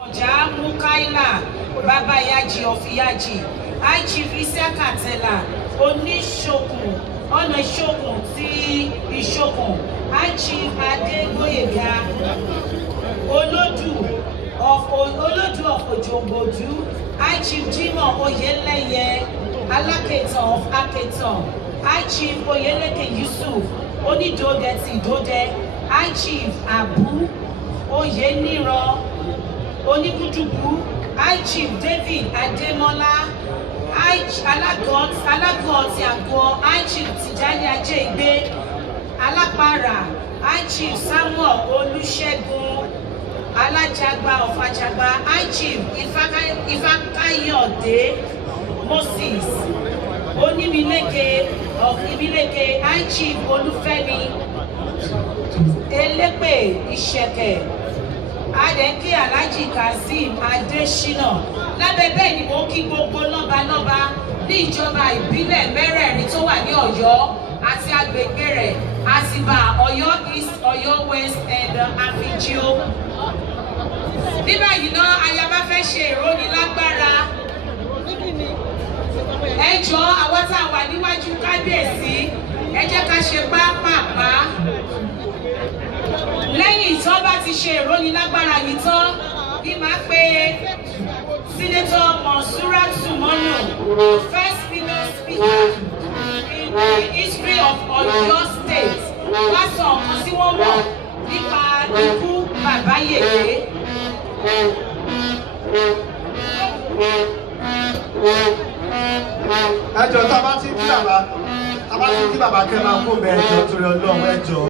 Ọjà Mukaila Baba Yaji of Yaji High Chief Isiaka Tella Oníṣòkun ọ̀nà ìṣòkun tí ìṣòkun High Chief Adégbóyèga Olódù of Òjòǹgbòdú High Chief Jimoh Oyeleye Alákẹ̀tàn of Akẹ̀tàn High Chief Oyeleke Yusuf Onídòdẹ ti Ìdòdẹ High Chief Abu Oyeniran Onígúdùgbù High Chief David Adémọ́lá Alágàn ti Àgọ́ High Chief Tìjání Ajégbé Alápàrà High Chief Samuel Olúṣẹ́gun Alájàgbá of Àjàgbá High Chief Ifákáyọ̀dé Moses Onímíléke of Ìmíléke High Chief Olúfẹ́mi Elépè Ìṣẹ̀kẹ̀ Adẹ́kẹ́ Alhaji Kazeem Adésínà lábẹ́ bẹ́ẹ̀ ni mo kí gbogbo lọ́balọ́ba ní ìjọba ìbílẹ̀ mẹ́rẹ̀ẹ̀rin tó wà ní Ọ̀yọ́ àti agbègbè rẹ̀ Àtìbà Ọ̀yọ́ East Ọ̀yọ́ West and Àfíjíò. Ní báyìí náà ayaba fẹ́ ṣe ìrónilágbára. Ẹ jọ̀ọ́ àwa tá a wà níwájú kábíyèsí ẹ jẹ́ ká ṣe pápápá. Lẹ́yìn tí wọ́n bá ti ṣe ìrónilágbára yìí tán bí máa pe Senator Monsurat Sumonu, first female speaker in the history of Oyo State, wá sọ ọ̀kan tí wọ́n mọ̀ nípa ikú bàbá Yèyé. Ẹ jọ̀ọ́ tá a bá ti kí bàbá kẹ́ máa kó bẹ́ẹ̀ jọ torí Ọlọ́run ẹ jọ̀ọ́.